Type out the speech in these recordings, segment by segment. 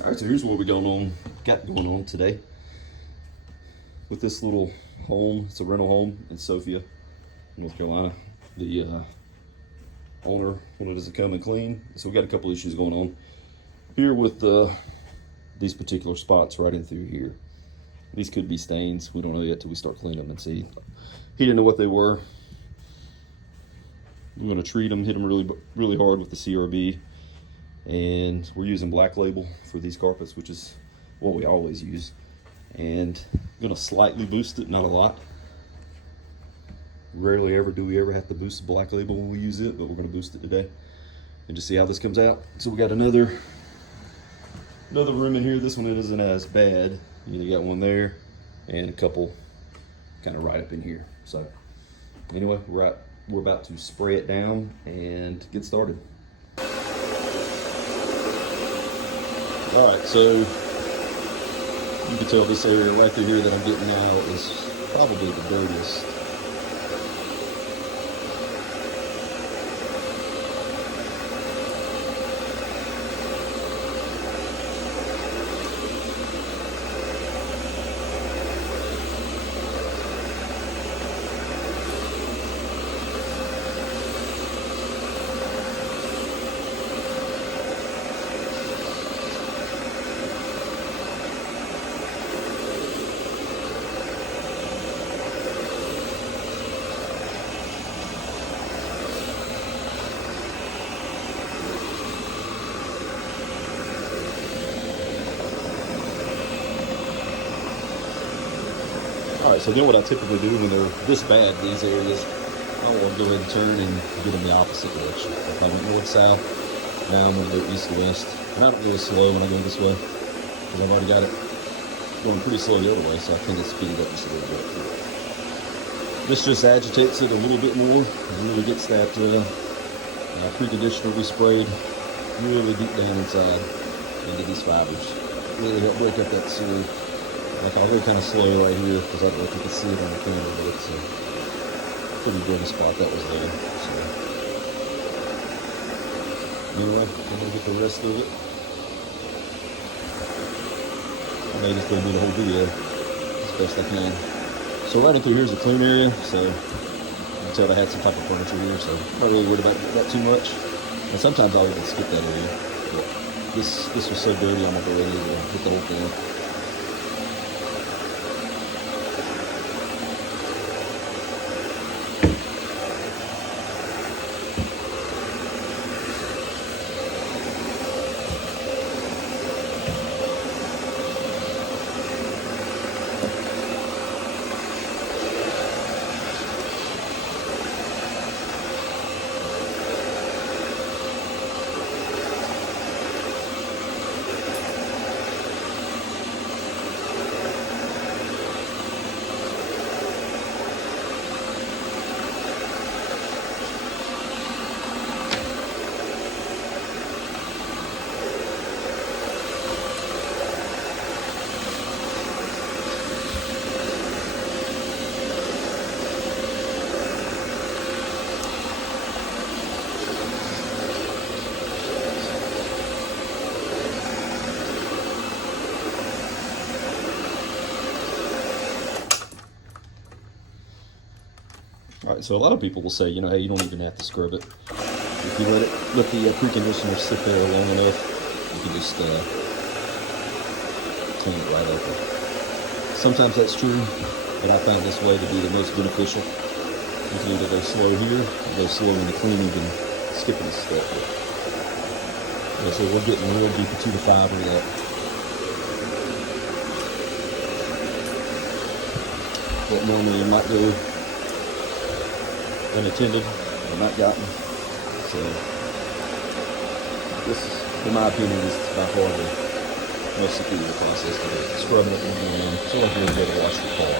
All right, so here's what got going on today with this little home. It's a rental home in Sophia, North Carolina. The owner wanted us to come and clean, so we got a couple issues going on here with these particular spots right in through here. These could be stains. We don't know yet till we start cleaning them and see. He didn't know what they were. We're going to treat them, hit them really hard with the CRB, and we're using black label for these carpets, which is what we always use. And I'm going to slightly boost it, not a lot. Rarely ever do we ever have to boost the black label when we use it, but we're going to boost it today and just see how this comes out. So we got another room in here. This one isn't as bad. You got one there and a couple kind of right up in here. So anyway, we're about to spray it down and get started. All right, so you can tell this area right through here that I'm getting now is probably the dirtiest. All right, so then what I typically do when they're this bad, these areas, I will go ahead and turn and get them the opposite direction. If I went north-south, now I'm gonna go east-west. And I don't go slow when I go this way, because I've already got it going pretty slow the other way, so I tend to speed it up just a little bit. This just agitates it a little bit more, and really gets that preconditioner we sprayed really deep down inside into these fibers. Really help break up that seam. Like I'll go kind of slow right here because I don't know if you can see it on the camera, but it's a pretty good spot that was there. So anyway, I'm gonna get the rest of it. I may just gonna do the whole video as best I can. So right in through here is a clean area, so you can tell I had some type of furniture here, so I'm not really worried about that too much. And sometimes I'll even skip that area. But this was so dirty, I'm gonna go in and hit the whole thing. All right, so a lot of people will say, you know, hey, you don't even have to scrub it. If you let the preconditioner sit there long enough, you can just clean it right over. Sometimes that's true, but I found this way to be the most beneficial. You can either go slow here, or go slow in the cleaning and skipping a step. Yeah, so we're getting real deep into the fiber yet. But normally you might go unattended or not gotten. So this, in my opinion, is by far the most superior process to it. Scrubbing it in the end. So like you're going to wash your car.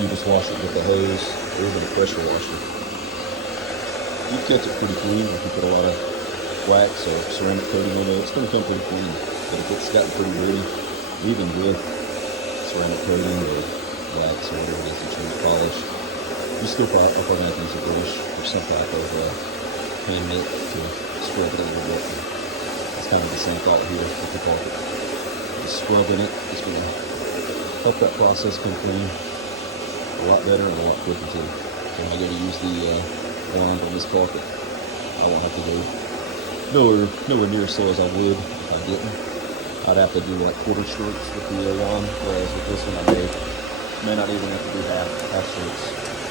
You just wash it with a hose or even a pressure washer. You catch it pretty clean if you put a lot of wax or ceramic coating on it. It's going to come pretty clean. But if it's gotten pretty dirty, even with ceramic coating or wax or whatever it is that you polish, you still probably have to use a brush or some type of hand mitt to scrub it a little bit. It's kind of the same thought here with the carpet. Just scrubbing it is going to help that process come clean a lot better and a lot quicker too. So when I go to use the wand on this carpet, I won't have to go nowhere near as slow as I would if I didn't. I'd have to do like quarter strokes with the wand, whereas with this one I may not even have to do half strokes.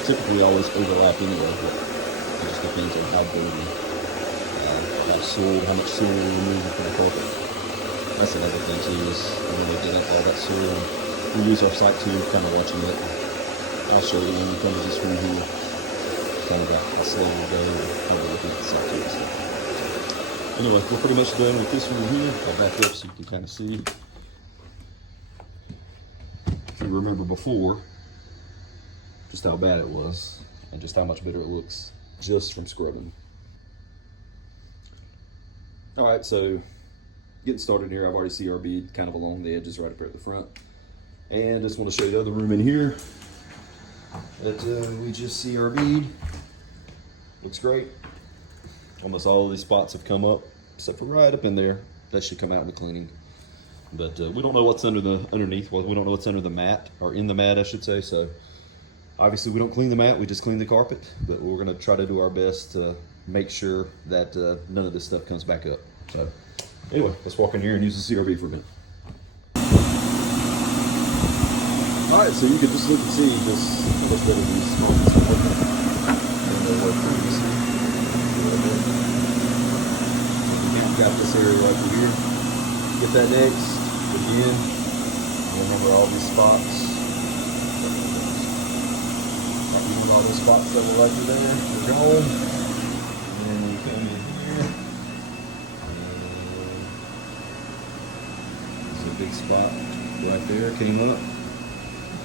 Typically always overlap anyway, but it just depends on how dirty, how much soil we remove from the carpet. That's another thing too, is when we get up all that soil, we use our sight tube, kind of watching it. I'll show you when you come to this room here, kind of how slow we go, kind of looking at the sight tube and stuff. Anyway, we're pretty much done with this one here. I'll back up so you can kind of see. If you remember before, just how bad it was, and just how much better it looks just from scrubbing. All right, so getting started here, I've already CRB'd kind of along the edges right up here at the front. And just want to show you the other room in here that we just CRB'd. Looks great. Almost all of these spots have come up, except for right up in there. That should come out in the cleaning. But we don't know what's underneath. Well, we don't know what's under the mat, or in the mat, I should say. So obviously we don't clean the mat, we just clean the carpet. But we're gonna try to do our best to make sure that none of this stuff comes back up. So anyway, let's walk in here and use the CRB for a minute. All right, so you can just look and see just how much better these carpets are working. And they work previously. We've got this area right here. Get that next, again. Remember all these spots. All those spots that were right there, they're gone. And then we come in here. There's a big spot right there, came up.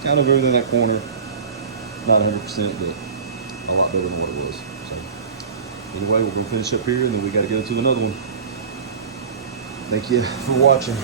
Kind of over in that corner. Not 100%, but a lot better than what it was. So anyway, we're going to finish up here and then we got to go to another one. Thank you for watching.